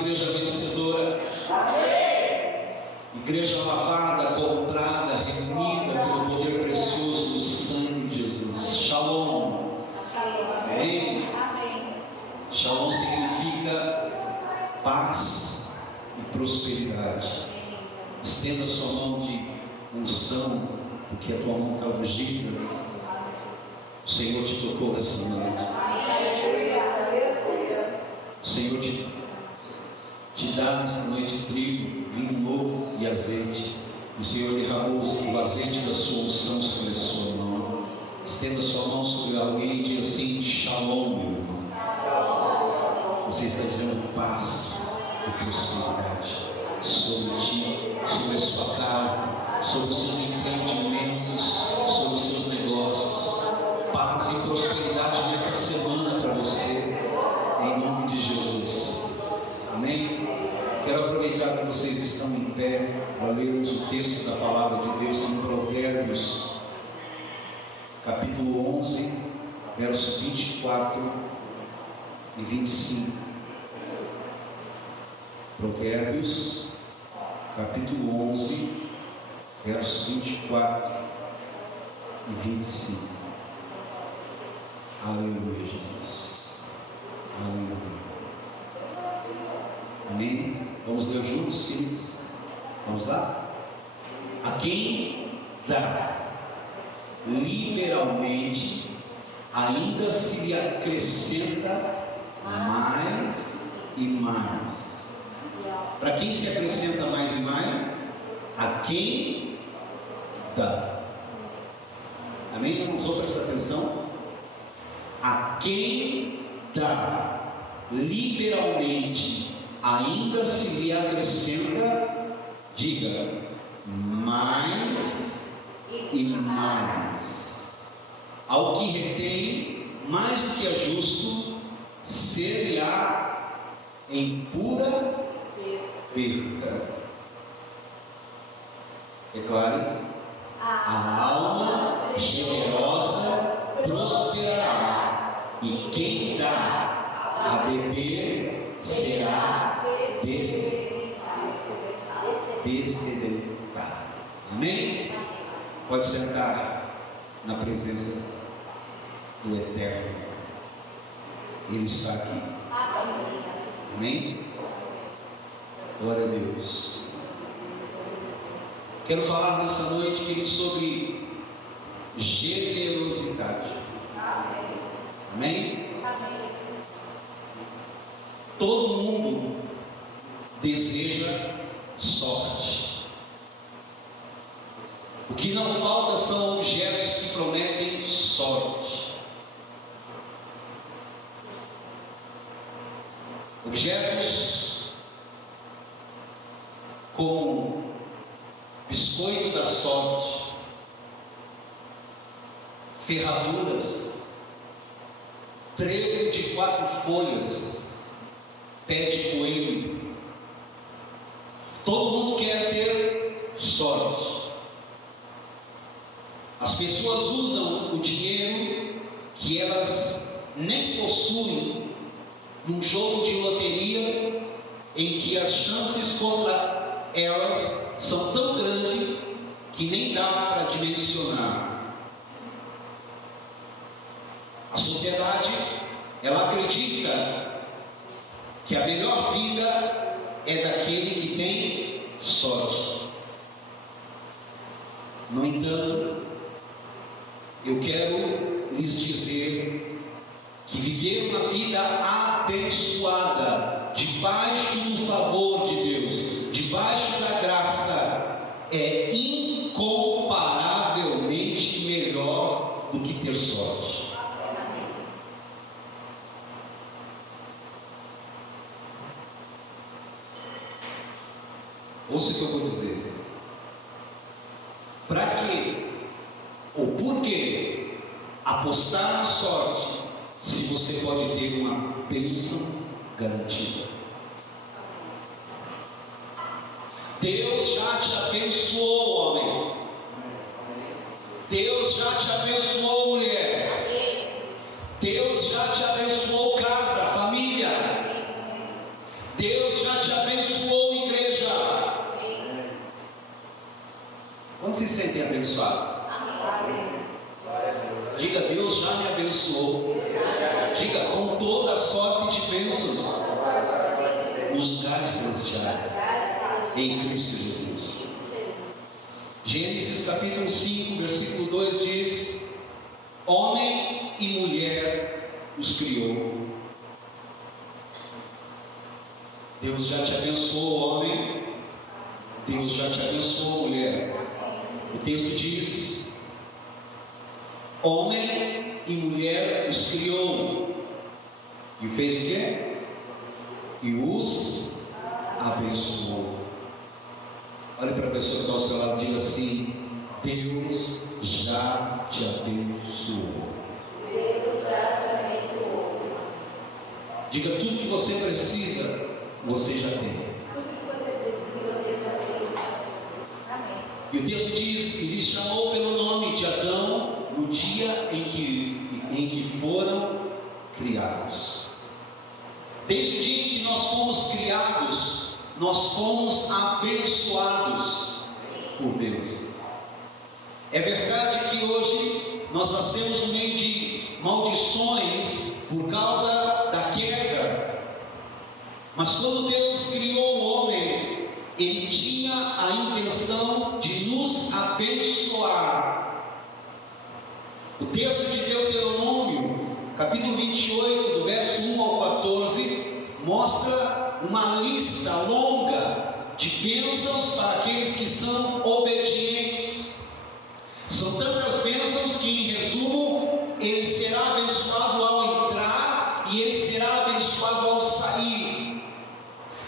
igreja vencedora. Igreja lavada, comprada, remida pelo poder precioso do sangue de Jesus. Shalom. Amém? Shalom significa paz e prosperidade. Estenda sua mão de unção, porque a tua mão está ungida. O Senhor te tocou nessa noite. O Senhor te dá nessa noite trigo, vinho novo e azeite. O Senhor derramou o azeite da sua unção sobre a sua mão. Estenda sua mão sobre alguém e diga assim: Shalom, meu irmão. Você está dizendo paz e prosperidade sobre ti, sobre a sua casa, sobre os seus empreendimentos, sobre os seus negócios. Paz e prosperidade nessa semana para você, em nome de Jesus. Amém? Quero aproveitar que vocês estão em pé para lermos o texto da palavra de Deus em Provérbios, capítulo 11, verso 24 e 25. Provérbios, capítulo 11, verso 24 e 25. Aleluia, Jesus. Aleluia. Amém? Vamos ler juntos, queridos? Vamos lá? A quem dá liberalmente, ainda se lhe acrescenta mais e mais. Para quem se acrescenta mais e mais? A quem dá. Amém? Vamos prestar atenção. A quem dá liberalmente, ainda se lhe acrescenta, diga, mais e mais. Ao que retém mais do que é justo, ser-lhe-á em pura perda. Declare: a alma generosa prosperará, e quem dá a beber será descedentado. Amém? Pode sentar na presença do Eterno. Ele está aqui. Amém? Glória a Deus. Quero falar nessa noite, querido, sobre generosidade. Amém? Todo mundo deseja sorte. O que não falta são objetos que prometem sorte. Objetos como biscoito da sorte, ferraduras, trevo de 4 folhas, pé de coelho. Todo mundo quer ter sorte. As pessoas usam o dinheiro que elas nem possuem num jogo de loteria em que as chances contra elas são tão grandes que nem dá para dimensionar. A sociedade, ela acredita que a melhor vida é daquele que tem sorte. No entanto, eu quero lhes dizer que viver uma vida abençoada, debaixo do favor de Deus, debaixo da graça, é incomparavelmente melhor do que ter sorte. Ouça o que eu vou dizer. Para quê? Ou por que apostar na sorte se você pode ter uma bênção garantida? Deus já te abençoou, homem. Deus já te abençoou, mulher. Deus já te abençoou, casa, família. Deus já te abençoou, igreja. Quando se sentem abençoados? Diga, Deus já me abençoou. Diga, com toda a sorte de bênçãos nos lugares celestiais, em Cristo Jesus. Gênesis capítulo 5, versículo 2 diz: homem e mulher os criou. Deus já te abençoou, homem. Deus já te abençoou, mulher. O texto diz: homem e mulher os criou. E fez o quê? E os abençoou. Olhe para a pessoa que está ao seu lado e diga assim: Deus já te abençoou. Deus já te abençoou. Diga, tudo que você precisa, você já tem. E o texto diz que Ele chamou pelo nome de Adão no dia em que foram criados. Desde o dia em que nós fomos criados, nós fomos abençoados por Deus. É verdade que hoje nós nascemos no meio de maldições por causa da queda. Mas quando Deus criou o homem, Ele tinha a intenção de nos abençoar. O texto de Deuteronômio, capítulo 28, do verso 1 ao 14, mostra uma lista longa de bênçãos para aqueles que são obedientes. São tantas bênçãos que, em resumo, ele será abençoado ao entrar e ele será abençoado ao sair.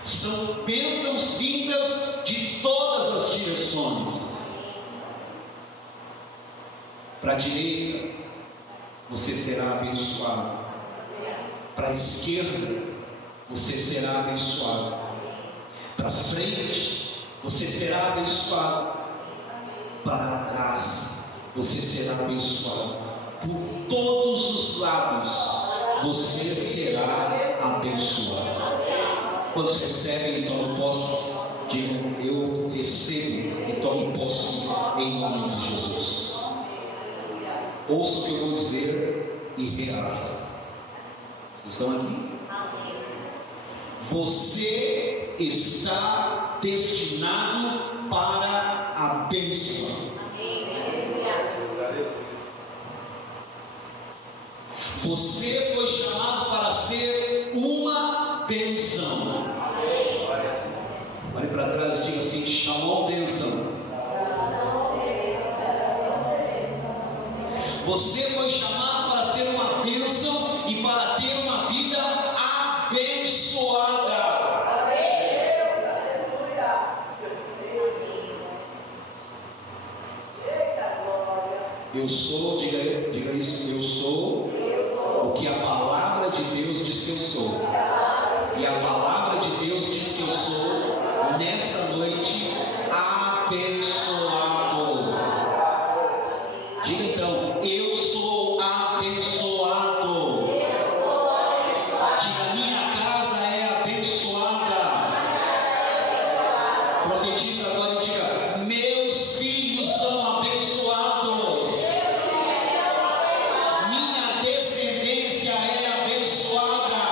São bênçãos vindas de todas as direções. Para a direita, você será abençoado. Para a esquerda, você será abençoado. Para frente, você será abençoado. Para trás, você será abençoado. Por todos os lados, você será abençoado. Quando recebem e tomam posse, digam: eu recebo e tomo posse em nome de Jesus. Ouça o que eu vou dizer e reaja. Vocês estão aqui? Você está destinado para a bênção. Você foi chamado para ser uma bênção. Olhe para trás e diga assim: chamou bênção. Você foi chamado para ser uma bênção e para ter uma vida abençoada. Eu sou, diga isso, eu sou o que a palavra de Deus diz que eu sou. E a palavra de Deus diz que eu sou, nessa noite, abençoado. Diga então: eu sou abençoado. Diga: minha casa é abençoada. Profetiza agora e diga: meus filhos são abençoados. Minha descendência é abençoada.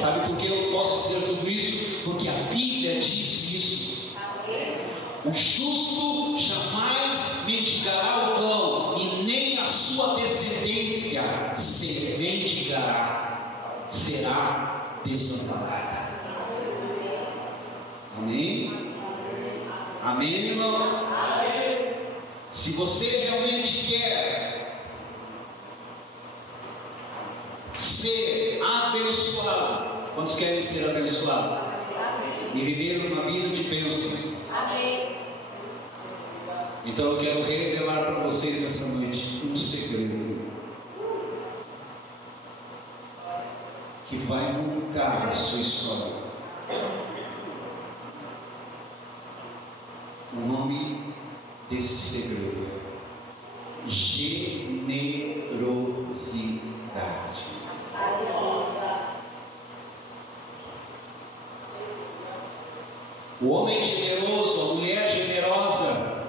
Sabe por que eu posso dizer tudo isso? Porque a Bíblia diz isso. O justo jamais mendigará o pão, e nem a sua descendência se mendigará, será desamparada. Amém? Amém, irmão? Amém. Se você realmente quer ser abençoado, quantos querem ser abençoados? E viver uma vida de bênçãos. Amém. Então eu quero revelar para vocês nessa noite um segredo que vai mudar a sua história. O nome desse segredo é generosidade. O homem generoso, a mulher generosa,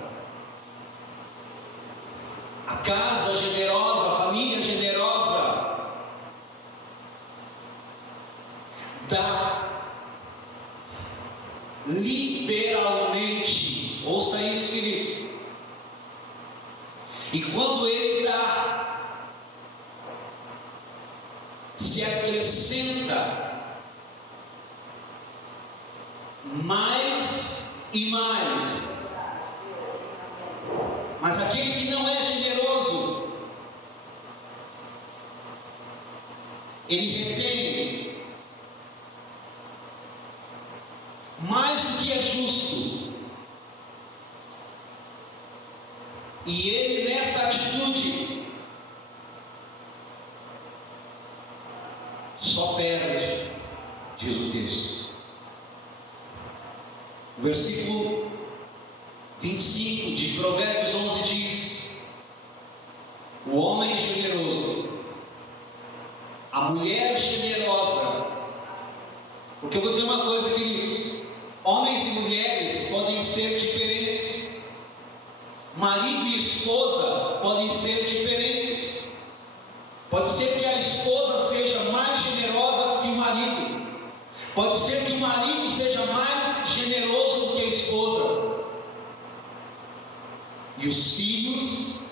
a casa generosa, a família generosa, dá liberalmente. Ouça isso, queridos. E quando ele dá, se acrescenta mais e mais. Mas aquele que não é generoso, ele retém mais do que é justo, e ele nessa atitude só perde, diz o texto. O versículo 25 de Provérbios 11 diz: o homem generoso, a mulher generosa. Porque eu vou dizer uma coisa, queridos: homens e mulheres podem ser diferentes, marido e esposa podem ser diferentes. Pode ser que a esposa seja mais generosa que o marido, pode ser que o marido seja mais generoso do que a esposa, e os filhos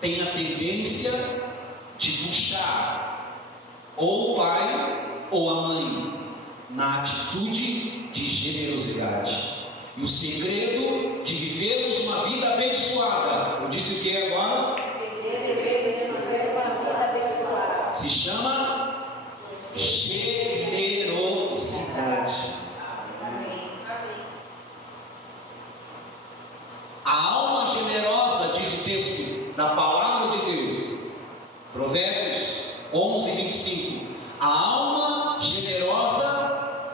têm a tendência de puxar ou o pai ou a mãe na atitude de generosidade. E o segredo de vivermos uma vida abençoada, eu disse o que agora? Se chama generosidade. A alma generosa, diz o texto da palavra de Deus, Provérbios 11, 25. A alma generosa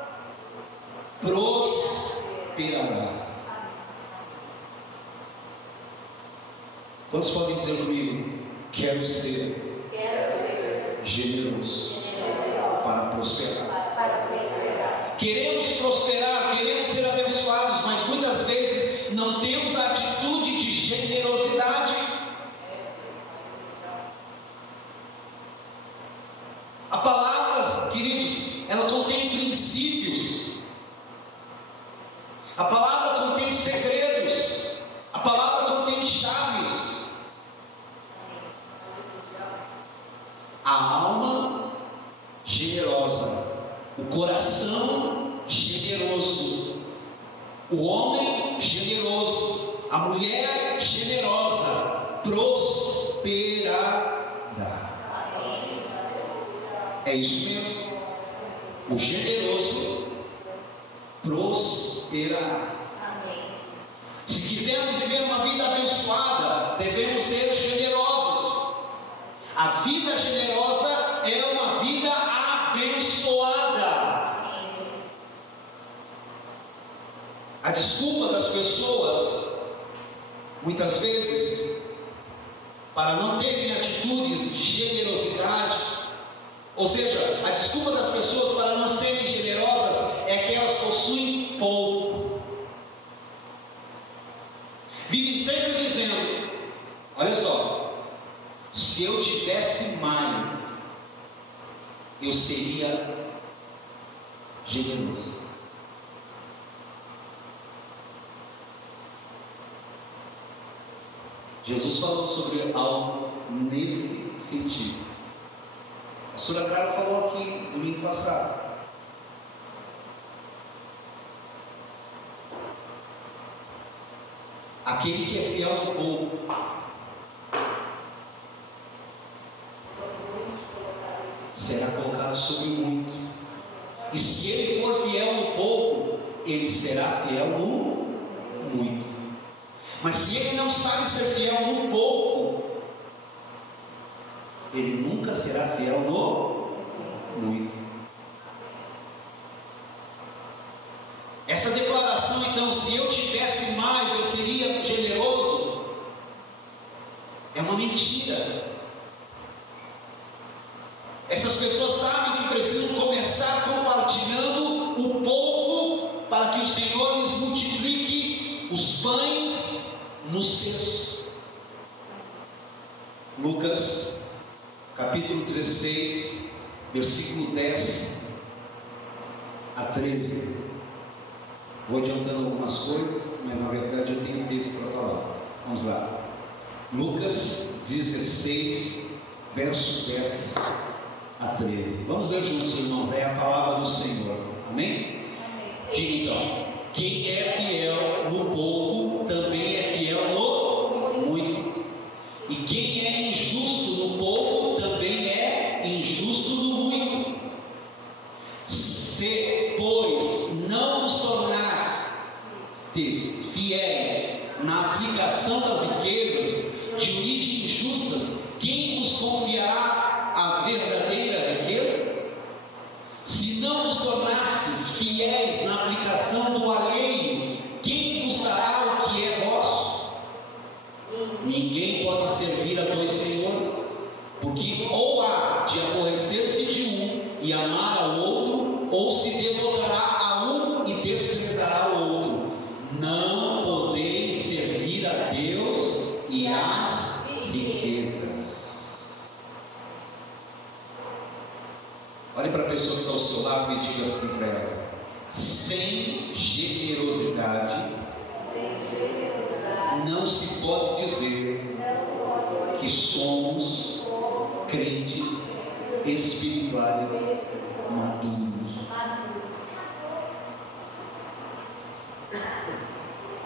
prosperará. Quantos podem dizer comigo? Quero ser generoso para prosperar. Queremos prosperar, queremos ser abençoados, mas muitas vezes não temos a atitude de generosidade. A palavra, queridos, ela contém princípios. A palavra contém segredos. A palavra contém chaves. A alma generosa, o coração generoso, o homem generoso, a mulher generosa prosperará. É isso mesmo. O generoso prosperará. Se quisermos viver uma vida abençoada, devemos ser generosos. A vida generosa é uma vida abençoada. A desculpa das pessoas, muitas vezes, para não terem atitudes de generosidade, ou seja, a desculpa das pessoas para não serem generosas é que elas possuem pouco. Vivem sempre dizendo: olha só, se eu tivesse mais, eu seria generoso. Jesus falou sobre algo nesse sentido. A senhora Clara falou aqui domingo passado. Aquele que é fiel no pouco será colocado sobre muito. E se ele for fiel no pouco, ele será fiel no muito. Mas se ele não sabe ser fiel no pouco, ele nunca será fiel no muito. Essa declaração, então, se eu tivesse mais, eu seria generoso, é uma mentira. Essas pessoas sabem que precisam começar compartilhando o pouco para que o Senhor os pães no cesto. Lucas, capítulo 16, versículo 10 a 13. Vou adiantando algumas coisas, mas na verdade eu tenho texto para falar. Vamos lá. Lucas 16, verso 10 a 13. Vamos ler juntos, irmãos. É a palavra do Senhor. Amém? Diga então: quem é fiel no pouco, também é fiel no muito. E quem é injusto no pouco, também é injusto no muito. Se, pois, não vos tornastes fiéis na aplicação das riquezas de origem injustas, quem vos confiará a verdadeira riqueza? Se não vos tornastes fiéis na aplicação do alheio, quem vos dará o que é vosso? Ninguém pode servir a dois senhores, porque ou há de aborrecer-se de um e amar ao outro, ou se devotará a um e desprezará o outro. Não podeis servir a Deus e às riquezas. Olhe para a pessoa que está ao seu lado e diga assim para ela: sem generosidade não se pode dizer que somos crentes espirituais maduros.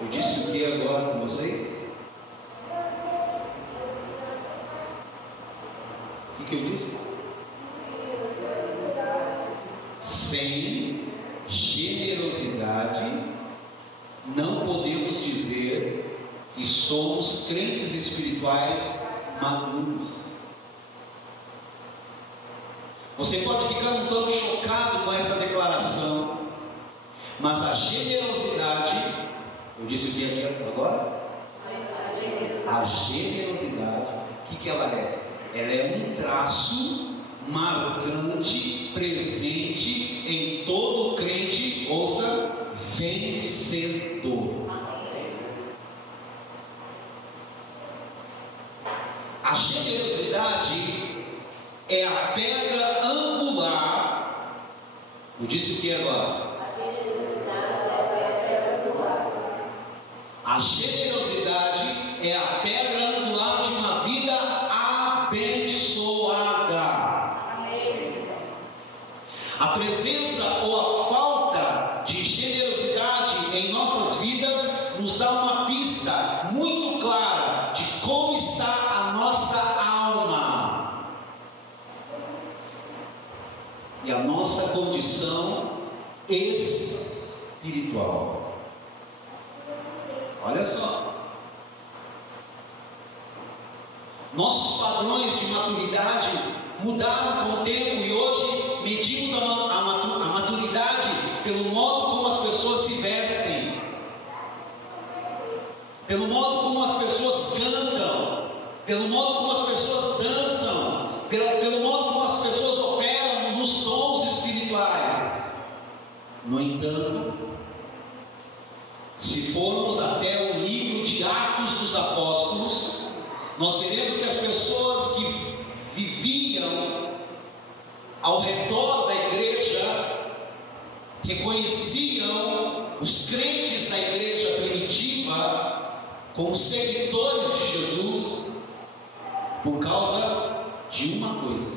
Eu disse o que agora com vocês? O que eu disse? Sem generosidade não podemos dizer que somos crentes espirituais maduros. Você pode ficar um tanto chocado com essa declaração, mas a generosidade, eu disse o que aqui agora? A generosidade, o que ela é? Ela é um traço marcante, presente em todo crente, ouça, vencedor. A generosidade é a pedra angular. Eu disse o que agora? A generosidade é a pedra angular de uma vida abençoada. A presença ou a falta de generosidade em nossas vidas nos dá uma pista muito clara de como está a nossa alma e a nossa condição espiritual. Olha só, nossos padrões de maturidade mudaram com o tempo e hoje medimos a maturidade pelo modo como as pessoas se vestem, pelo modo como as pessoas cantam, pelo modo como as pessoas dançam, pelo modo como as pessoas operam nos dons espirituais. No entanto, se formos até o livro de Atos dos Apóstolos, nós veremos que as pessoas que viviam ao redor da igreja reconheciam os crentes da igreja primitiva como seguidores de Jesus por causa de uma coisa: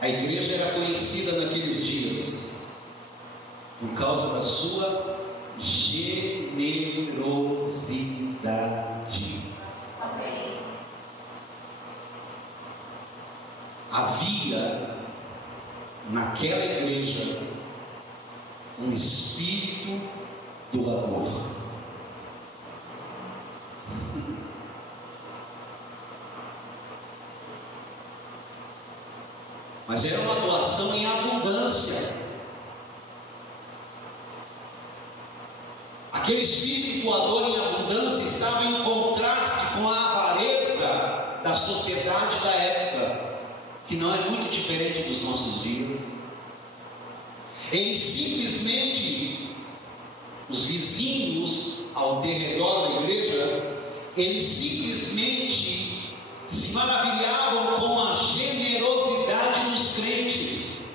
a igreja era conhecida naqueles dias por causa da sua generosidade. Amém. Havia naquela igreja um espírito doador. Mas era uma doação em abundância. Aquele espírito doador em abundância estava em contraste com a avareza da sociedade da época. que não é muito diferente dos nossos dias. Eles simplesmente, os vizinhos ao redor da igreja, eles simplesmente se maravilhavam com a generosidade dos crentes.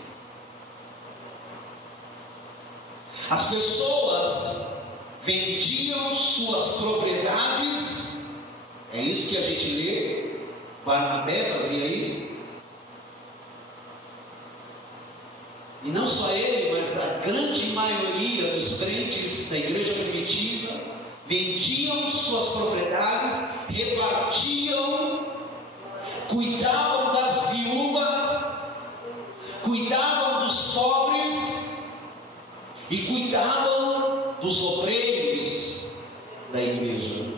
As pessoas vendiam suas propriedades, é isso que a gente lê, Barnabé fazia isso, e não só ele, mas a grande maioria dos crentes da igreja primitiva vendiam suas propriedades, repartiam, cuidavam das viúvas, cuidavam dos pobres e cuidavam dos obreiros da igreja.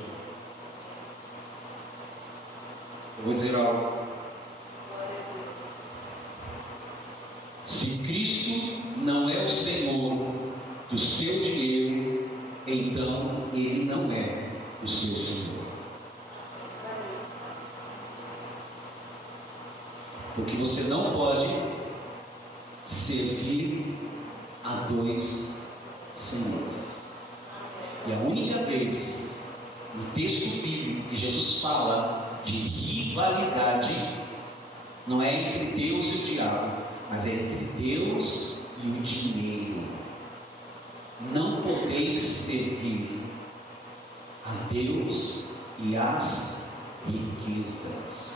Eu vou dizer algo. Se Cristo não é o Senhor do seu dinheiro, então Ele não é o seu Senhor. Porque você não pode servir a dois senhores. E a única vez no texto bíblico que Jesus fala de rivalidade, não é entre Deus e o diabo, mas é entre Deus e o dinheiro. Não podeis servir a Deus e às riquezas.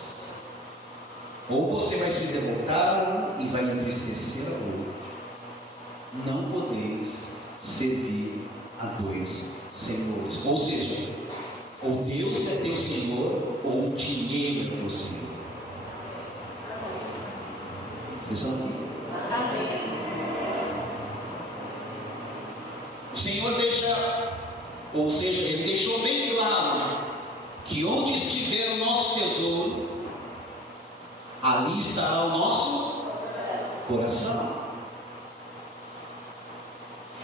Ou você vai se devotar e vai entristecer a outro. Não podeis servir a dois senhores. Ou seja, ou Deus é teu Senhor, ou o dinheiro é teu Senhor. Vocês estão aqui? O Senhor deixa, ou seja, Ele deixou bem claro que onde estiver o nosso tesouro, ali estará o nosso coração.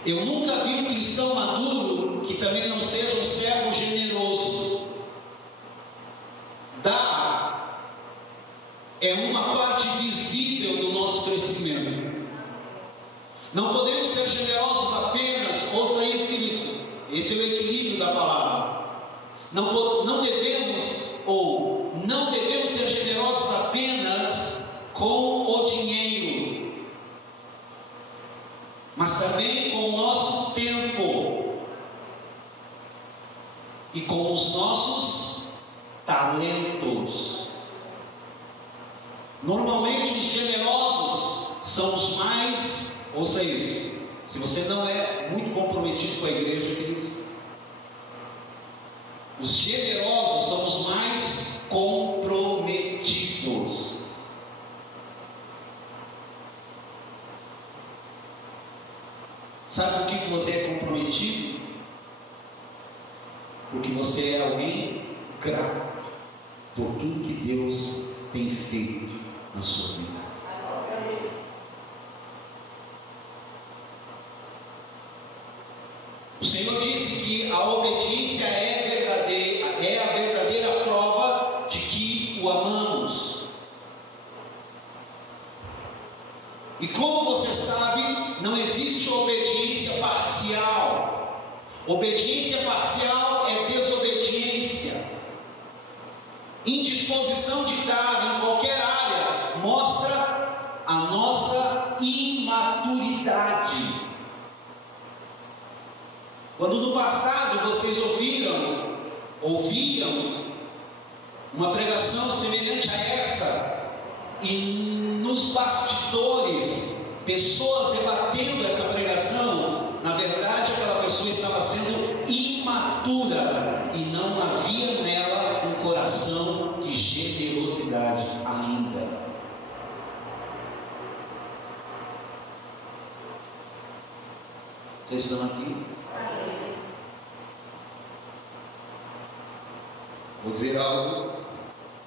Eu nunca vi um cristão maduro que também não seja um servo generoso. Dar é uma parte visível do nosso crescimento. Não podemos ser generosos apenas, ouça isso, queridos, esse é o equilíbrio da palavra. Não devemos ser generosos apenas com o dinheiro, mas também com o nosso tempo e com os nossos talentos. Normalmente os generosos são os mais, ouça isso, se você não é muito comprometido com a igreja, queridos, os generosos são os mais comprometidos. Sabe por que você é comprometido? Porque você é alguém grato por tudo que Deus tem feito na sua vida. O Senhor disse que a obediência é a verdadeira prova de que o amamos. E como você sabe, não existe obediência parcial. Obediência parcial é desobediência. Indisposição de dar em qualquer área mostra a nossa imaturidade. Quando no passado vocês ouviam uma pregação semelhante a essa, e nos bastidores, pessoas rebatendo essa pregação, na verdade aquela pessoa estava sendo imatura e não havia nela um coração de generosidade ainda. Vocês estão aqui? Vou dizer algo.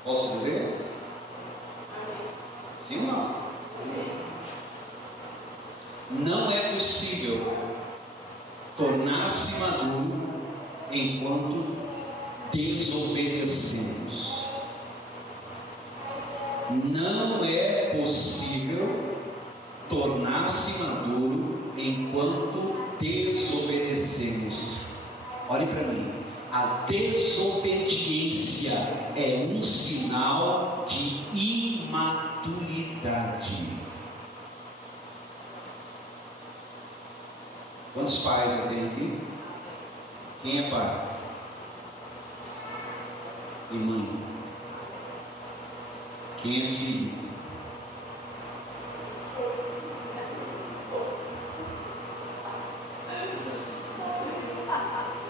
Posso dizer? Sim ou não? Não é possível tornar-se maduro enquanto desobedecemos. Não é possível tornar-se maduro enquanto desobedecemos. Olhe para mim, a desobediência é um sinal de imaturidade. Quantos pais eu tenho aqui? Quem é pai? E mãe? Quem é filho?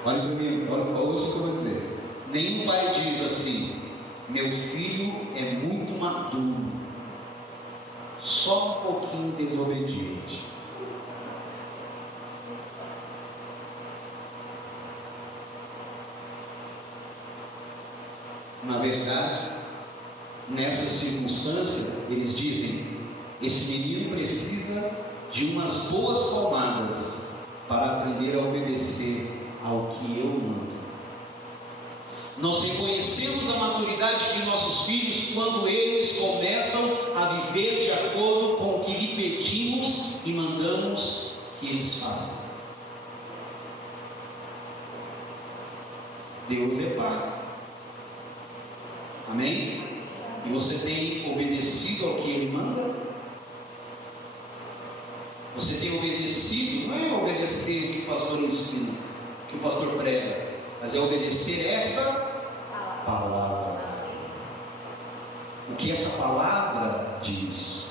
Olha para mim, ouça o que eu vou dizer. Nenhum pai diz assim: meu filho é muito maduro, só um pouquinho desobediente. Na verdade, nessa circunstância, eles dizem: esse menino precisa de umas boas palmadas para aprender a obedecer ao que eu mando. Nós reconhecemos a maturidade de nossos filhos quando eles começam a viver de acordo com o que lhe pedimos e mandamos que eles façam. Deus é Pai. Amém? E você tem obedecido ao que Ele manda? Você tem obedecido? Não é obedecer o que o pastor ensina, o que o pastor prega, mas é obedecer essa palavra. O que essa palavra diz.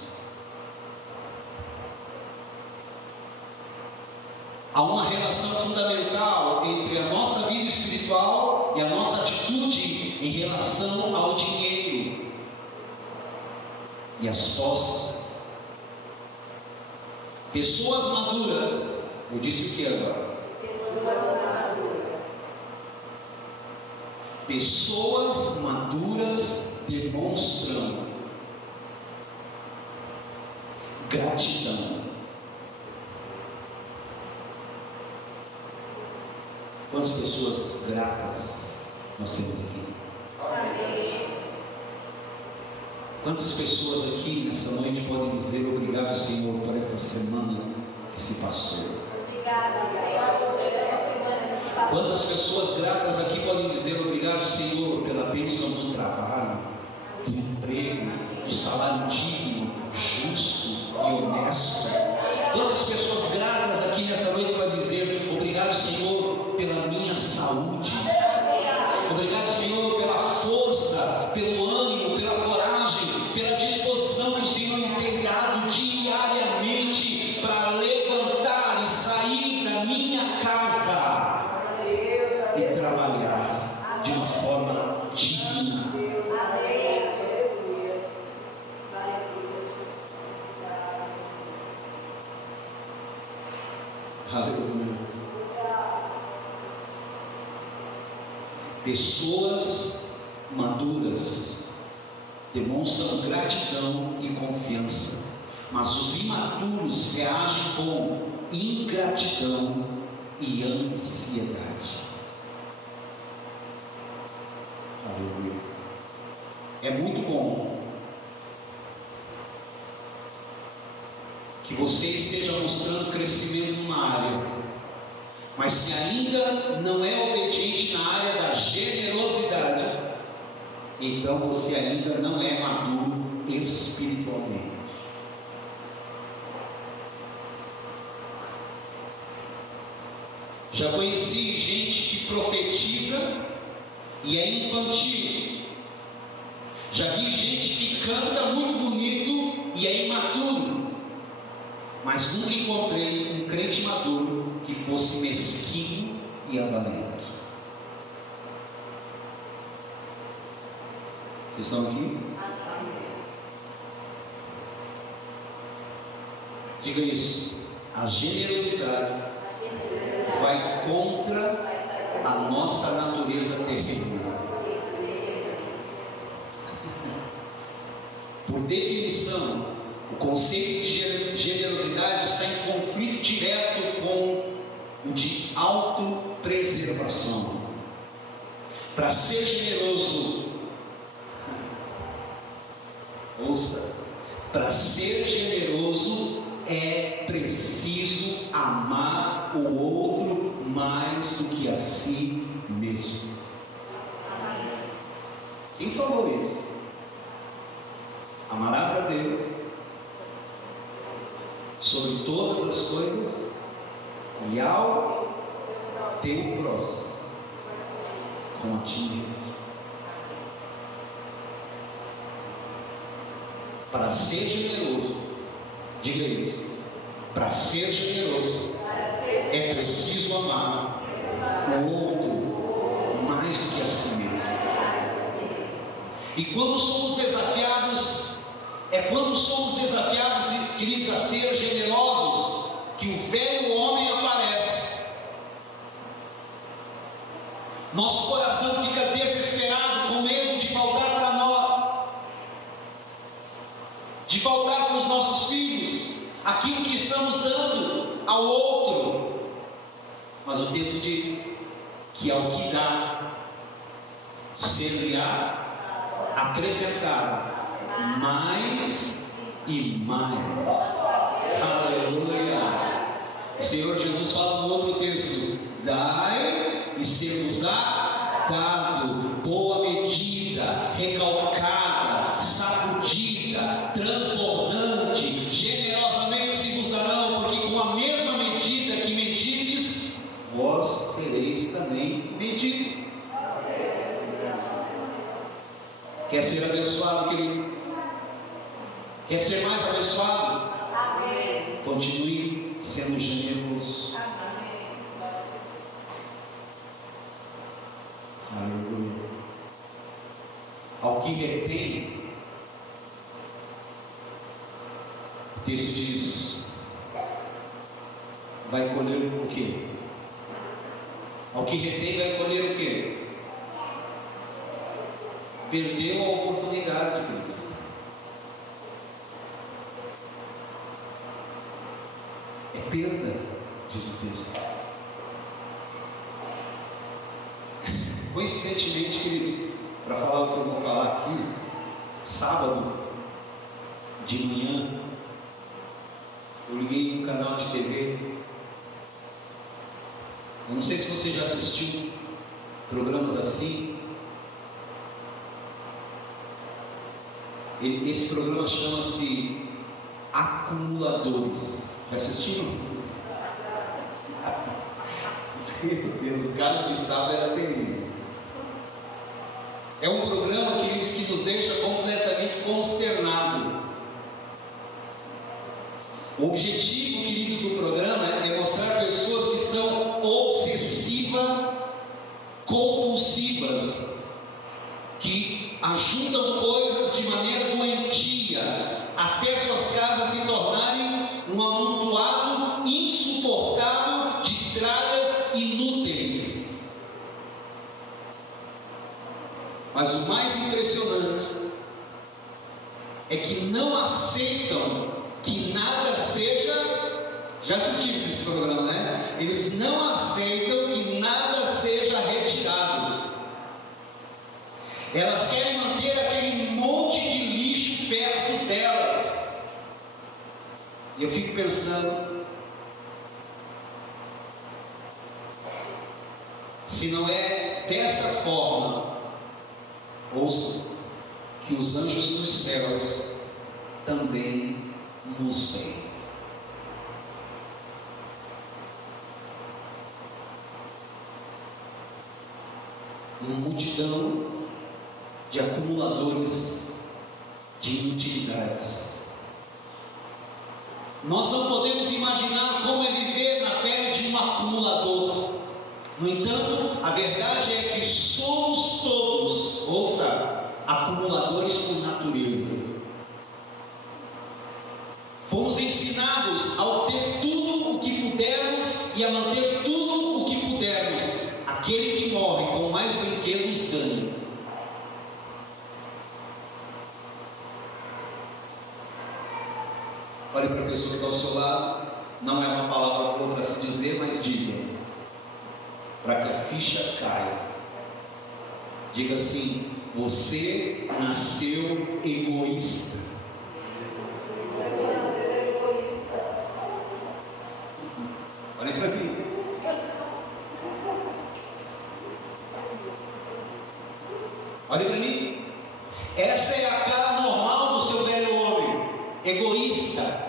Há uma relação fundamental entre a nossa vida espiritual e a nossa atitude em relação ao dinheiro e às posses. Pessoas maduras, eu disse o que agora? Pessoas maduras demonstram gratidão. Quantas pessoas gratas nós temos aqui? Quantas pessoas aqui nessa noite podem dizer obrigado, Senhor, por essa semana que se passou? Obrigado, Senhor. Quantas pessoas gratas aqui podem dizer obrigado, Senhor, pela bênção do trabalho, do emprego, do salário digno, justo e honesto? Quantas pessoas gratas aqui nessa noite podem dizer obrigado, Senhor, pela minha saúde? Obrigado, Senhor, pela força, pelo ânimo, pela coragem, pela disposição que o Senhor me tem dado diariamente para levantar e sair da minha casa e trabalhar de uma forma digna. Aleluia. Pessoas maduras demonstram gratidão e confiança, mas os imaturos reagem com ingratidão e ansiedade. Aleluia. É muito bom que você esteja mostrando crescimento numa área, mas se ainda não é obediente na área da generosidade, então você ainda não é maduro espiritualmente. Já conheci gente que profetiza e é infantil. Já vi gente que canta muito bonito e é imaturo. Mas nunca encontrei um crente maduro que fosse mesquinho e avarento. Vocês estão aqui? Diga isso. A generosidade vai contra a nossa natureza terrena. Por definição, o conceito de generosidade está em conflito direto com o de autopreservação. Para ser generoso, ouça, Para ser generoso é preciso amar o outro mais do que a si mesmo. Quem falou isso? Amarás a Deus sobre todas as coisas e ao teu próximo como a ti mesmo. Para ser generoso, diga isso, para ser generoso é preciso amar o outro mais do que a si mesmo. E quando somos desafiados, queridos, a ser generosos, que o velho homem aparece. Nosso coração fica desesperado, com medo de faltar para nós, de faltar para os nossos filhos aquilo que estamos dando ao outro. Mas o texto diz que ao que dá, ser-lhe-á acrescentado mais e mais. Aleluia! O Senhor Jesus fala no outro texto: dai e ser-vos-á dado, boa medida, recalcada, sacudida, transbordante, generosamente se vos darão, porque com a mesma medida que medides, vós tereis também medido. Quer ser abençoado, querido? Quer ser mais abençoado? Amém. Continue sendo generoso. Amém. Aleluia. Ao que retém, o texto diz: vai colher o quê? Ao que retém, vai colher o quê? Perdeu a oportunidade de Deus. É perda, diz o texto. Coincidentemente, queridos, para falar o que eu vou falar aqui, sábado de manhã, eu liguei um canal de TV. Eu não sei se você já assistiu programas assim. Esse programa chama-se Acumuladores. Já assistiram? Meu Deus, o Carlos de Sá era terrível. É um programa, queridos, que nos deixa completamente consternados. O objetivo, queridos, do programa é mostrar pessoas que são obsessivas, compulsivas, que ajudam coisas de maneira doentia, até suas casas se tornarem um amontoado insuportável de tralhas inúteis. Mas o mais impressionante é que não aceitam que nada seja. Já assistiu esse programa, né? Eles não aceitam que nada seja retirado. Elas querem manter aquele monte de lixo perto delas. E eu fico pensando, se não é dessa forma, ouça, que os anjos dos céus também nos veem. Uma multidão de acumuladores de inutilidades. Nós não podemos imaginar como é viver na pele de um acumulador. No entanto, a verdade é que somos todos, ouça, acumuladores por natureza. Fomos ensinados a obter tudo o que pudermos e a manter tudo o que pudermos. Aquele que morre com mais brinquedos ganha. Olhe para a pessoa que está ao seu lado. Não é uma palavra boa para se dizer, mas diga, para que a ficha caia. Diga assim: você nasceu egoísta. Olha para mim. Essa é a cara normal do seu velho homem, egoísta.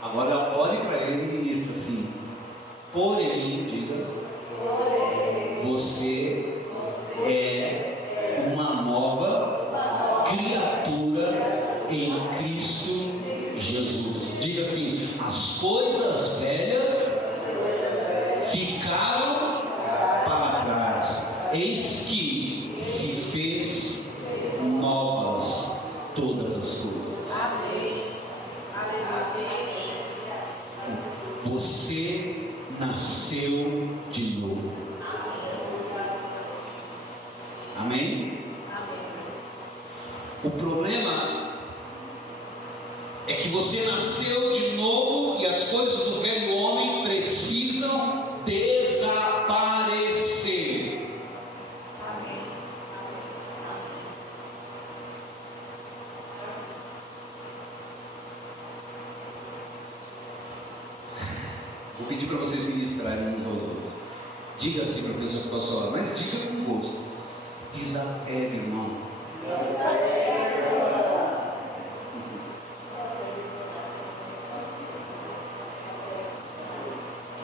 Agora olhe para ele e ministra assim: porém, diga, você é uma nova criatura em Cristo Jesus. Diga assim: as coisas velhas ficaram para trás, eis que se fez novas todas as coisas. Você nasceu de novo. Amém? O problema é que você nasceu de novo e as coisas do velho homem precisam desaparecer. Vou pedir para vocês ministrarem uns aos outros. Diga assim para a pessoa que passou lá, mas diga com gosto. Desapega, irmão.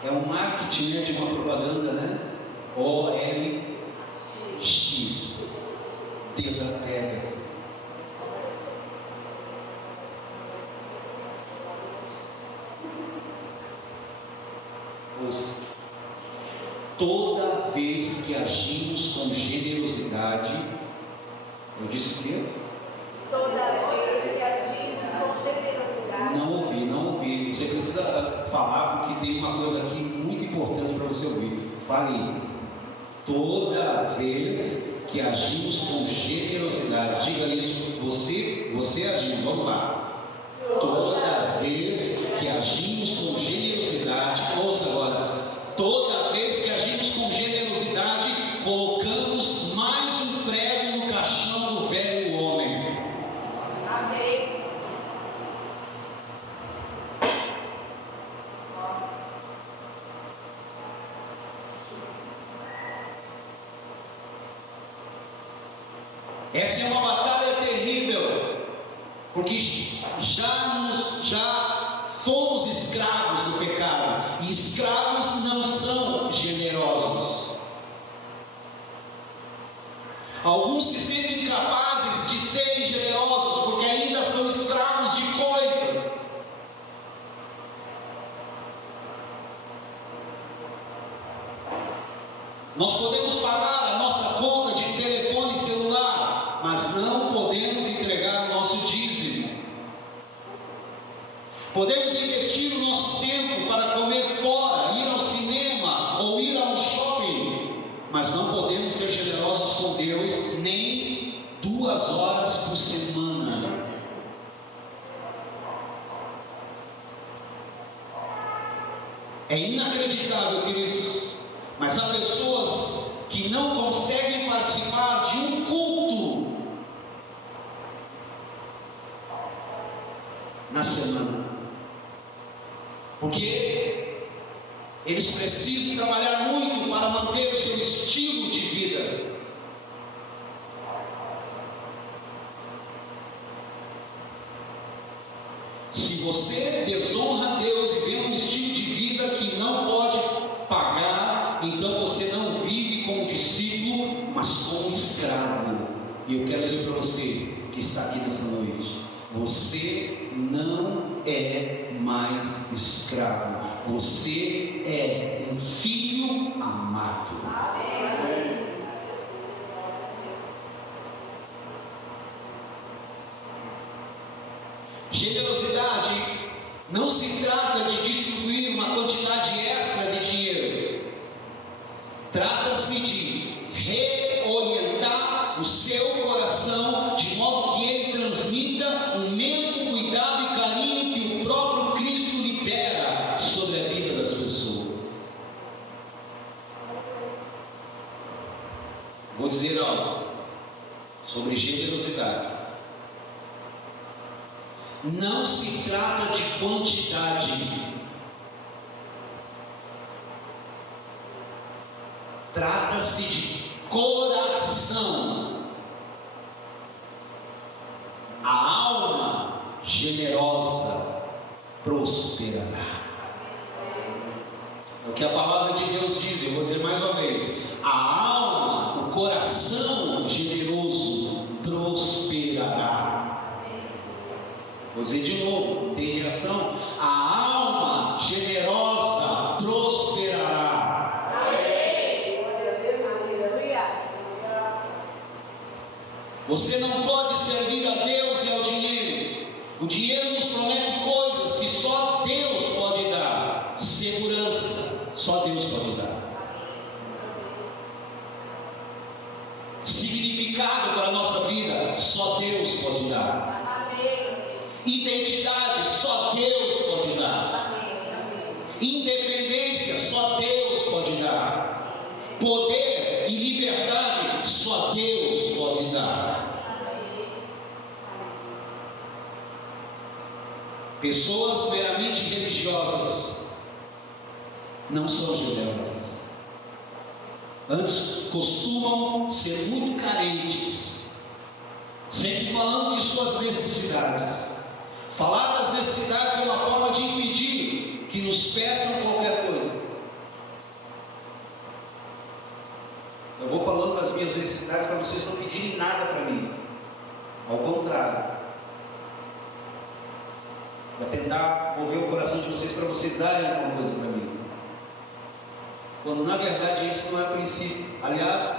É um marketing de uma propaganda, né? OLX. Desapega. Ouça. Toda vez que agimos com generosidade, eu disse o quê? Toda vez que agimos com generosidade. Não ouvi. Você precisa falar porque tem uma coisa aqui muito importante para você ouvir. Fale. Toda vez que agimos com generosidade, diga isso. Você agindo, vamos lá. Toda vez que agimos com generosidade, ouça agora. Toda vez que agimos com generosidade, colocamos mais um prego no caixão do velho homem. Amém. Essa é uma batalha terrível, porque já fomos escravos do pecado, e escravos não são generosos. Alguns se sentem incapazes de serem generosos porque ainda são escravos de coisas. Nós podemos pagar a nossa conta de telefone celular, mas não podemos entregar o nosso dízimo. Podemos investir o nosso tempo para comer fora, ir ao cinema ou ir ao shopping, mas não podemos ser generosos com Deus nem 2 horas por semana. É inacreditável, queridos, mas há pessoas que não conseguem participar de um culto na semana, porque eles precisam trabalhar muito para manter o seu estilo de vida. Se você desonra Deus e tem um estilo de vida que não pode pagar, então você não vive como discípulo, mas como escravo. E eu quero dizer para você que está aqui nessa noite: você não é mais escravo, você é um filho amado. Amém. Generosidade não se trata de distribuir uma quantidade extra de dinheiro, trata-se de reorientar o seu coração de modo que ele transmita o mesmo cuidado e carinho que o próprio Cristo libera sobre a vida das pessoas. Vou dizer algo sobre generosidade. Não se trata de quantidade, trata-se de coração. A alma generosa prosperará. É o que a palavra de Deus diz. Eu vou dizer mais uma vez: a alma, o coração generoso prosperará. Vou dizer de novo, tem reação? A alma generosa prosperará. Você não pode servir a Deus e ao dinheiro. O dinheiro nos promete coisas que só Deus pode dar. Segurança, só Deus pode dar. Significado para a nossa vida, só Deus pode dar. Identidade, só Deus pode dar. Independência, só Deus pode dar. Poder e liberdade, só Deus pode dar. Pessoas meramente religiosas não são generosas. Antes costumam ser muito carentes, sempre falando de suas necessidades. Falar das necessidades é uma forma de impedir que nos peçam qualquer coisa. Eu vou falando das minhas necessidades para vocês não pedirem nada para mim. Ao contrário, vai tentar mover o coração de vocês para vocês darem alguma coisa para mim. Quando na verdade isso não é princípio. Aliás,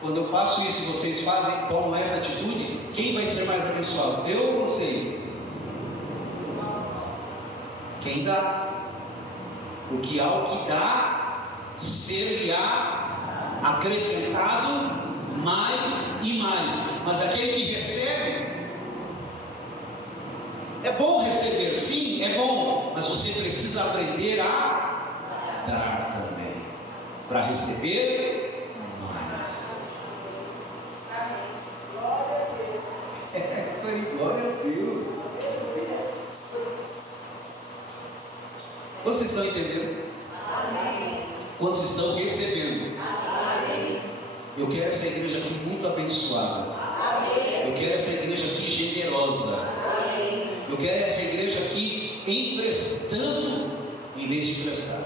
quando eu faço isso e vocês fazem, tomam essa atitude, quem vai ser mais abençoado? Eu ou vocês? Quem dá? Porque ao que dá, ser-lhe-á acrescentado mais e mais. Mas aquele que recebe, é bom receber, sim, é bom, mas você precisa aprender a dar também, para receber mais. É isso aí, glória a Deus. Quantos estão entendendo? Quantos estão recebendo? Eu quero essa igreja aqui muito abençoada. Eu quero essa igreja aqui generosa. Eu quero essa igreja aqui emprestando em vez de emprestar.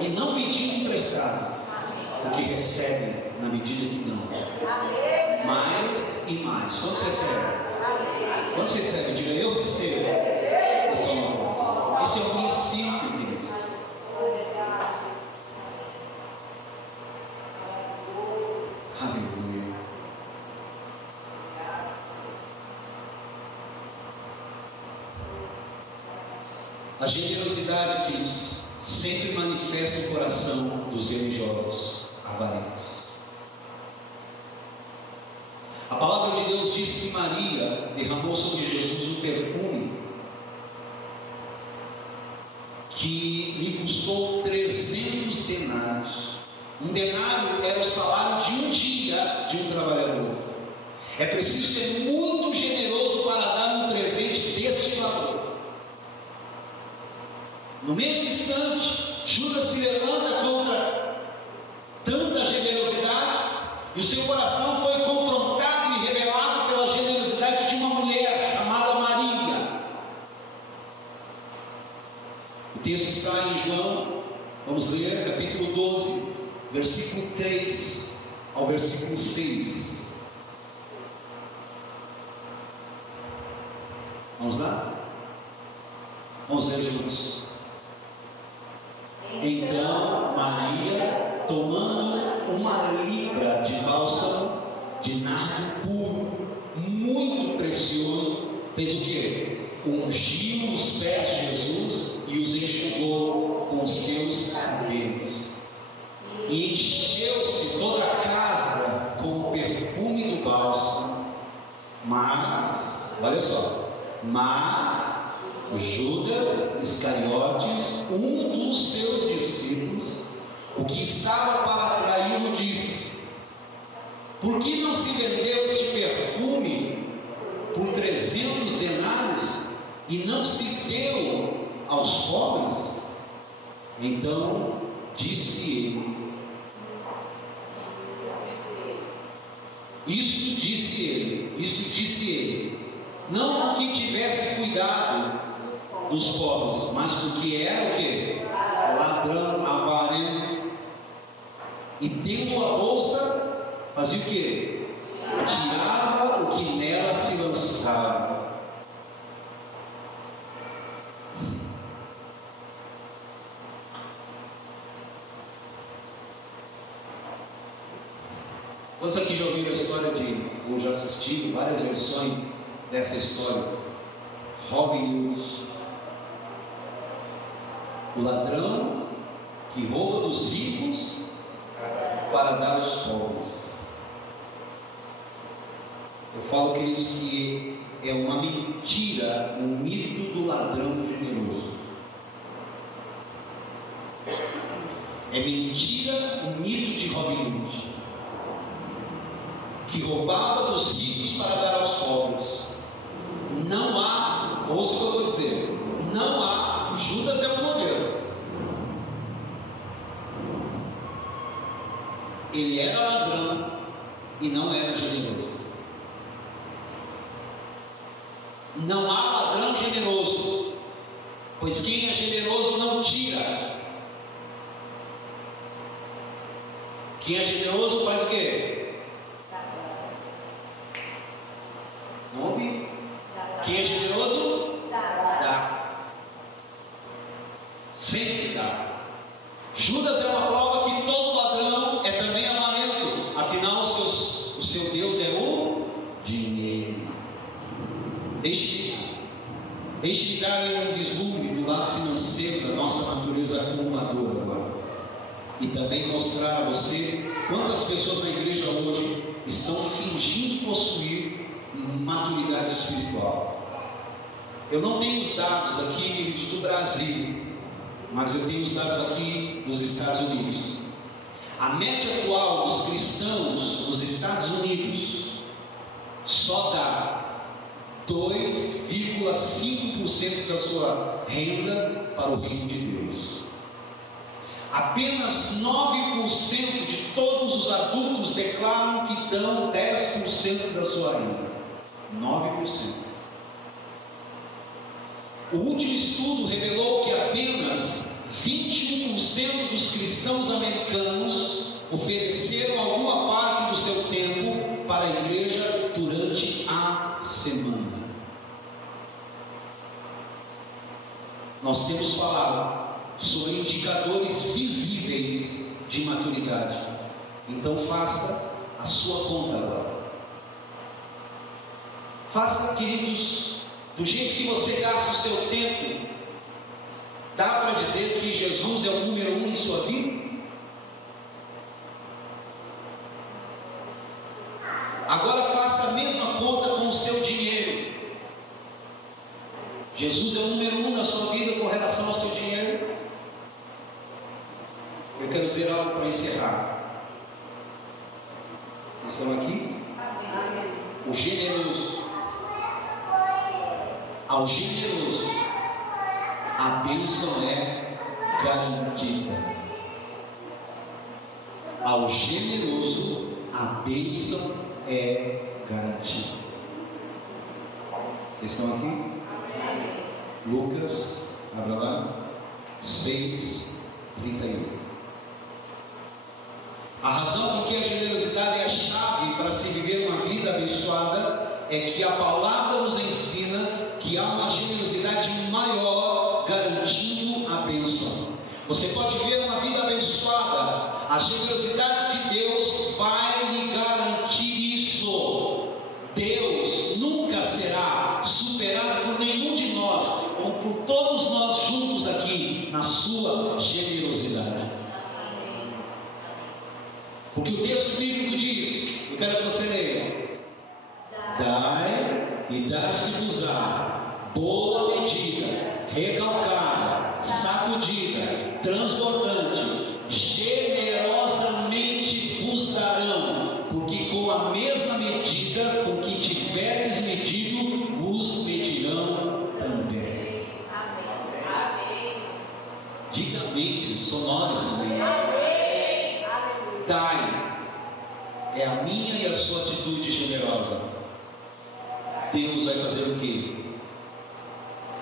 E não pedindo emprestado, porque recebe na medida que não. Mais e mais. Quantos recebem? Quantos recebem? Diga, eu recebo. Esse é o princípio, queridos. Aleluia. A generosidade, queridos, sempre manifesta o coração dos religiosos avarentos. A palavra de Deus diz que Maria derramou sobre Jesus um perfume que lhe custou 300 denários. Um denário era o salário de um dia de um trabalhador. É preciso ser muito generoso para dar um presente deste valor. No mesmo instante, Judas se levanta contra tanta generosidade e o seu coração foi confrontado e revelado pela generosidade de uma mulher chamada Maria. O texto está em João, vamos ler, capítulo 12, versículo 3 ao versículo 6. Vamos lá? Vamos ler juntos. Então Maria, tomando uma libra de bálsamo de nardo puro, muito precioso, fez o que? Ungiu os pés de Jesus e os enxugou com seus cabelos. E encheu-se toda a casa com o perfume do bálsamo. Mas, olha só, Judas Iscariotes, um dos seus discípulos, o que estava para traí-lo, disse: por que não se vendeu este perfume por 300 denários e não se deu aos pobres? Então disse ele: Isso disse ele, não porque tivesse cuidado dos pobres, mas porque era o quê? Ladrão, avarento. E tendo a bolsa, fazia o quê? Tirava o que nela se lançava. Quantos aqui já ouviram a história ou já assistiram várias versões dessa história? Robin Hood, o ladrão que rouba dos ricos para dar aos pobres. Eu falo, queridos, que é uma mentira o mito do ladrão generoso. É mentira o mito de Robin Hood, que roubava dos ricos para dar aos pobres. Não há, ouça o que eu vou dizer, não há, Judas é um modelo. Ele era ladrão e não era generoso. Não há ladrão generoso, pois quem é generoso não tira. Quem é generoso faz o quê? Não ouvi? Quem é generoso? Dá. Sempre dá. Judas é uma prova que todo ladrão é também avarento. Afinal, o seu Deus é o dinheiro. Deixe-me dar um vislumbre do lado financeiro da nossa natureza acumuladora agora. E também mostrar a você quantas pessoas na igreja hoje estão fingindo possuir maturidade espiritual. Eu não tenho os dados aqui do Brasil, mas eu tenho os dados aqui dos Estados Unidos. A média atual dos cristãos nos Estados Unidos só dá 2,5% da sua renda para o reino de Deus. Apenas 9% de todos os adultos declaram que dão 10% da sua renda. 9%. O último estudo revelou que apenas 21% dos cristãos americanos ofereceram alguma parte do seu tempo para a igreja durante a semana. Nós temos falado sobre indicadores visíveis de maturidade. Então faça a sua conta agora. Faça, queridos, do jeito que você gasta o seu tempo. Dá para dizer que Jesus é o número 1 em sua vida? Agora faça a mesma conta com o seu dinheiro. Jesus é o número 1 na sua vida com relação ao seu dinheiro? Eu quero dizer algo para encerrar. Estão aqui? O generoso. Ao generoso, a bênção é garantida. Ao generoso, a bênção é garantida. Vocês estão aqui? Lucas, abra lá, 6:31. A razão por que a generosidade é a chave para se viver uma vida abençoada é que a palavra nos ensina que há uma generosidade maior garantindo a bênção. Você pode ver uma vida abençoada, a generosidade de Deus vai lhe garantir isso. Deus nunca será superado por nenhum de nós, ou por todos nós juntos aqui, na sua generosidade. Porque o texto bíblico diz, eu quero que você leia: dai e dar-se-vos-á, boa medida, recalcada, sacudida, transbordante, generosamente é a minha e a sua atitude generosa, Deus vai fazer o quê?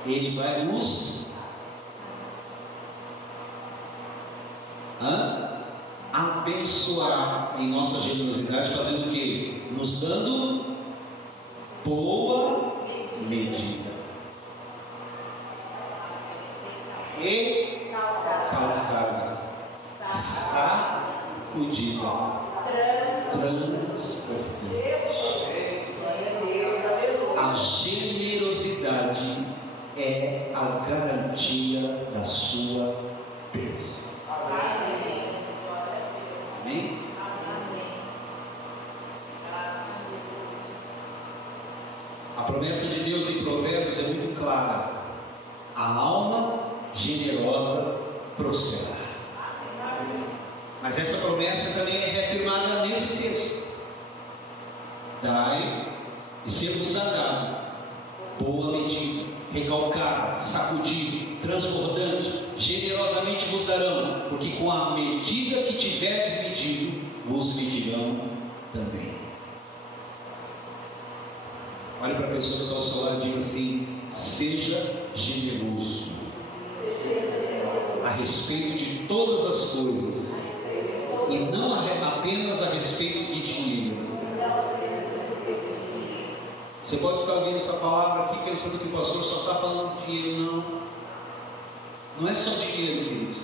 Ele vai nos abençoar em nossa generosidade, fazendo o quê? Nos dando boa medida e calcada, sacudida, transbordante. A generosidade é a garantia da sua bênção. Amém? A promessa de Deus em Provérbios é muito clara: a alma generosa prosperará. Mas essa promessa também é reafirmada nesse texto: dai e ser-vos-á dado, boa medida, recalcada, sacudida, transbordante, generosamente vos darão, porque com a medida que tiveres medido, vos medirão também. Olhe para a pessoa que está ao seu lado e diga assim: seja generoso a respeito de todas as coisas, e não apenas a respeito de dinheiro. Você pode estar ouvindo essa palavra aqui pensando que o pastor só está falando de dinheiro. Não, não é só dinheiro, queridos.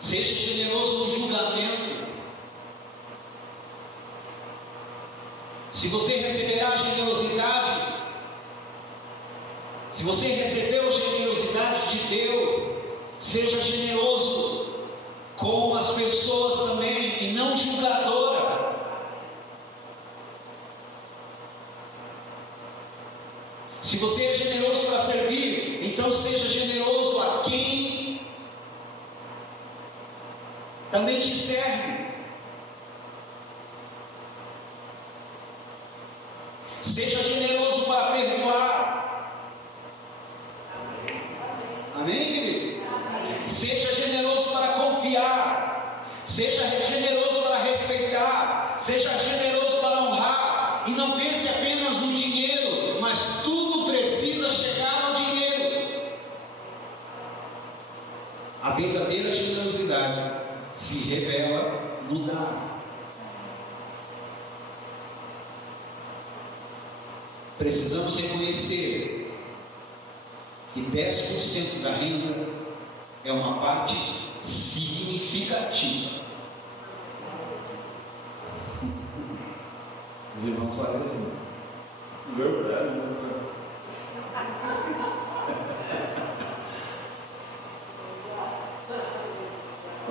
Seja generoso no julgamento. Se você receberá generosidade, se você recebeu a generosidade de Deus, seja generoso com as pessoas também, e não julgadora. Se você é generoso para servir, então seja generoso a quem também te serve. Seja generoso para perdoar. Amém, queridos? Seja generoso para confiar. Seja generoso para respeitar. Seja generoso para honrar. E não pense apenas no dinheiro, mas tudo precisa chegar ao dinheiro. A verdadeira generosidade se revela no dar. Precisamos reconhecer que 10% da renda é uma parte significativa. Os irmãos falam assim: verdade.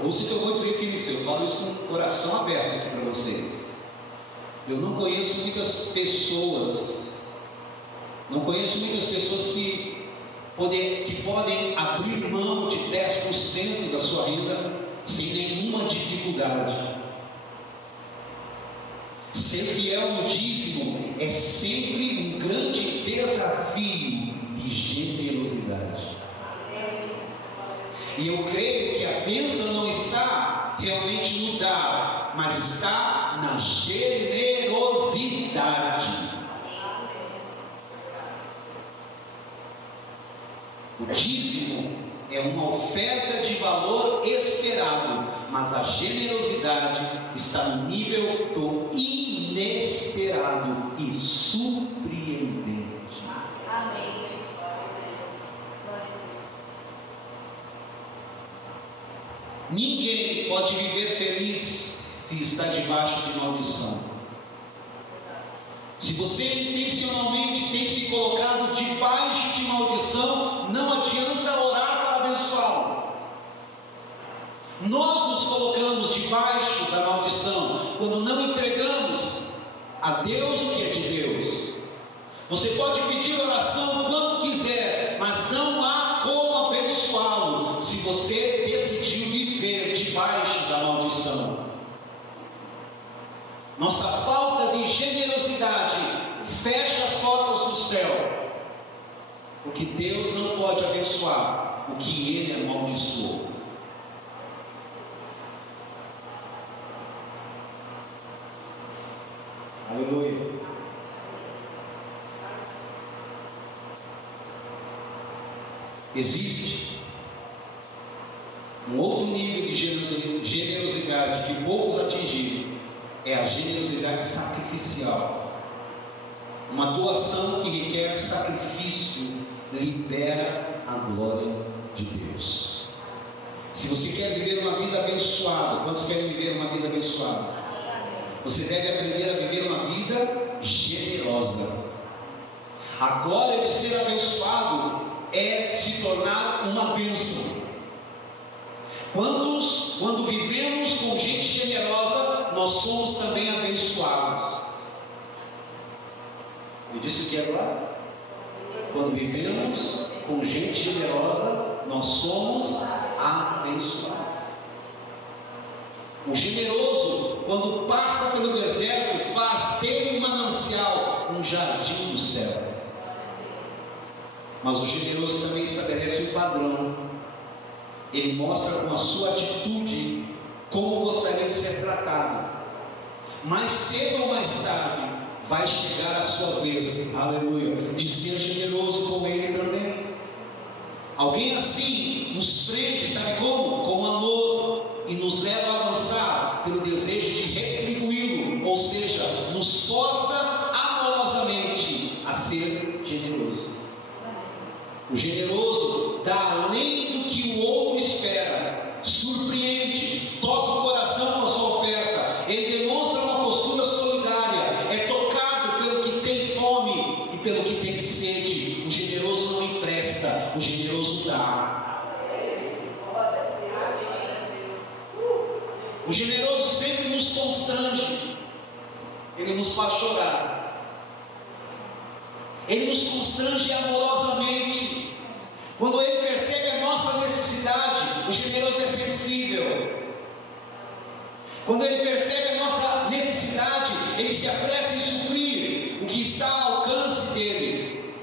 Ouça o que eu vou dizer, queridos. Eu falo isso com o coração aberto aqui para vocês. Eu não conheço muitas pessoas que podem abrir mão de 10% da sua renda sem nenhuma dificuldade. Ser fiel no dízimo é sempre um grande desafio de generosidade. E eu creio que a bênção não está realmente no dar, mas está na generosidade. O dízimo é uma oferta de valor esperado, mas a generosidade está no nível do inesperado e surpreendente. Amém. Ninguém pode viver feliz se está debaixo de maldição. Se você intencionalmente tem se colocado debaixo de maldição, não adianta orar para abençoá-lo. Nós nos colocamos debaixo da maldição quando não entregamos a Deus o que é de Deus. Você pode pedir oração quanto quiser, mas não há como abençoá-lo se você decidiu viver debaixo da maldição. Nossa falta de generosidade fecha as portas do céu, porque Deus não pode abençoar o que Ele amaldiçoou. Aleluia. Existe um outro nível de generosidade que poucos atingiram, é a generosidade sacrificial. Uma doação que requer sacrifício libera a glória de Deus. Se você quer viver uma vida abençoada, quantos querem viver uma vida abençoada? Você deve aprender a viver uma vida generosa. A glória de ser abençoado é se tornar uma bênção. Quando vivemos com gente generosa, nós somos também abençoados. Eu disse o que agora? Quando vivemos com gente generosa, nós somos abençoados. O generoso, quando passa pelo deserto, faz dele um manancial, um jardim do céu. Mas o generoso também estabelece um padrão. Ele mostra com a sua atitude como gostaria de ser tratado. Mais cedo ou mais tarde vai chegar a sua vez, aleluia, de ser generoso com ele também. Alguém assim nos prende, sabe como? Com amor, e nos leva a avançar pelo desejo de retribuí-lo, ou seja, nos força amorosamente a ser generoso. O generoso dá além do que o outro espera, surpreende, toca o coração com a sua oferta, ele demonstra uma postura solidária, é tocado pelo que tem fome e pelo que tem sede. O generoso não empresta, o generoso dá. O generoso sempre nos constrange, ele nos faz chorar. Ele nos constrange amorosamente. Quando ele percebe a nossa necessidade, o generoso é sensível. Quando ele percebe a nossa necessidade, ele se apressa em suprir o que está ao alcance dele.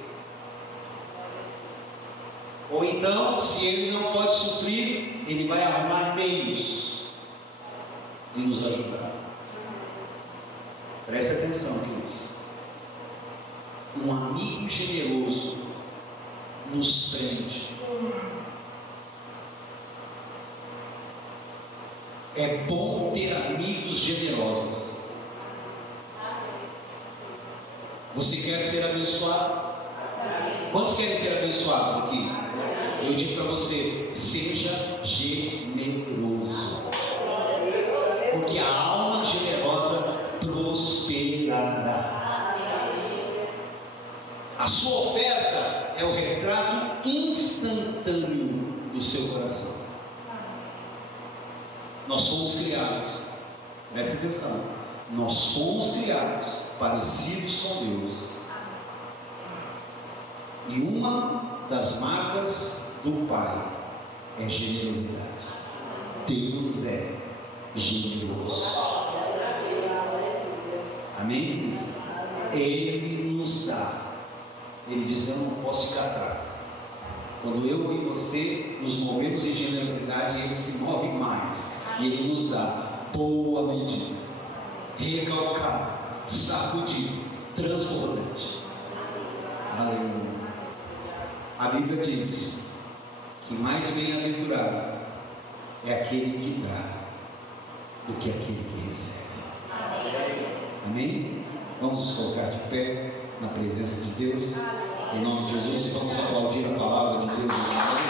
Ou então, se ele não pode suprir, ele vai arrumar meios de nos ajudar. Preste atenção, queridos. Um amigo generoso nos prende. É bom ter amigos generosos. Você quer ser abençoado? Quantos querem ser abençoados aqui? Eu digo para você: seja generoso, porque a alma generosa prosperará. A sua oferta é o retrato instantâneo do seu coração. Nós somos criados, presta atenção, nós fomos criados parecidos com Deus. E uma das marcas do Pai é generosidade. Deus é generoso. Amém? Ele nos dá. Ele diz: eu não posso ficar atrás. Quando eu e você nos movemos em generosidade, ele se move mais. E ele nos dá boa medida, recalcado, sacudido, transbordante. Aleluia. A Bíblia diz que mais bem-aventurado é aquele que dá do que aquele que recebe. Amém? Vamos nos colocar de pé na presença de Deus, em nome de Jesus, e vamos aplaudir a palavra de Deus.